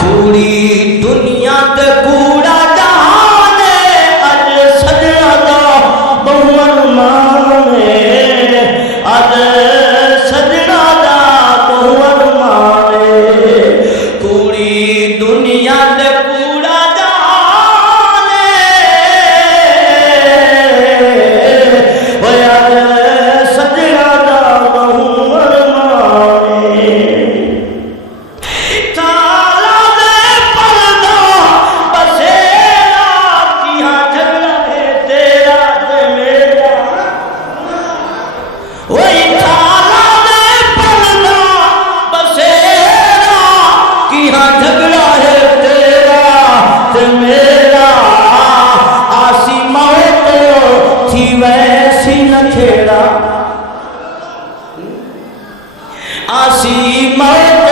पूरी दुनिया ते पूरा जहान अज सजना दा बहुवन माने अज सजना दा बहुवन माने पूरी दुनिया ते पूरा जहान ओए अज सजना दा बहुवन माने आसी मौत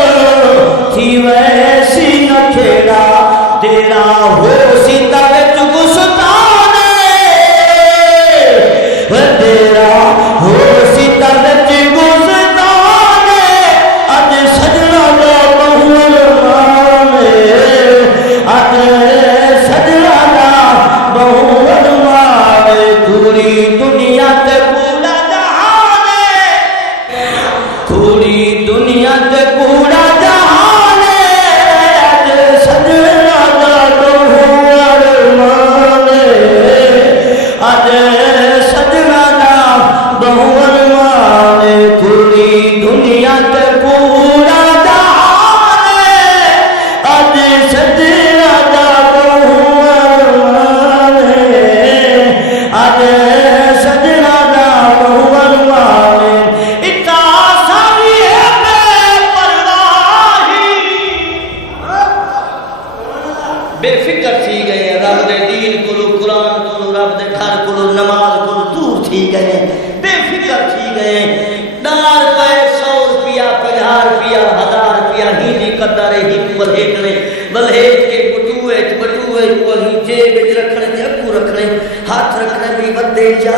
थी वैसी न खेड़ा तेरा हो सीता विच गुस्ताने तेरा हो सीता विच गुस्ताने अज सजना दा बहुवन माने अज सजना दा बहुवन माने पूरी दुनिया ते पूरा जहान पूरी दुनिया ते पूरा जहान अज सजना दा बहुवन माने अज सजना दा बहुवन माने पूरी दुनिया ते पूरा जहान अज सजना दा बहुवन माने अज सजना दा बहुवन माने इतना सारी है बेफिक्र थी गए रब दे दीन को कुरान को रब दे घर को नमाज को दूर थी गए बेफिक्र थी गए डार पे 100 रुपया 50 रुपया 1000 रुपया ही नहीं कदर ही बलहेटने बलहेट के बटुए को ही जेब विच रखने ते अगू रखने हाथ रखने भी बदे जा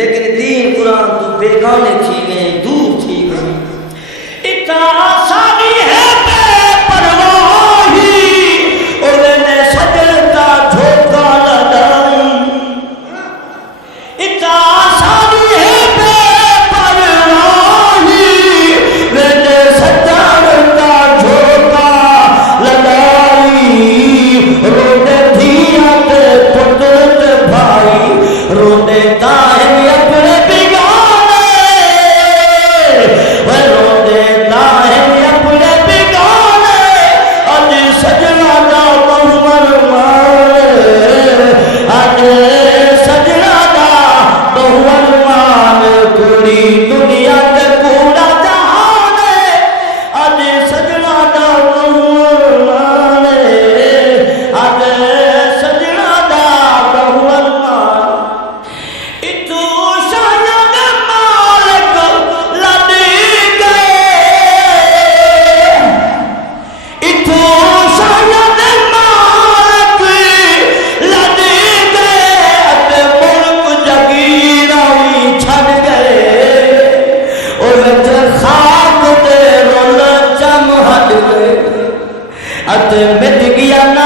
लेकिन दीन कुरान तो बेगाने थी गए दूर थी गए इतना सारी है मिट गया ना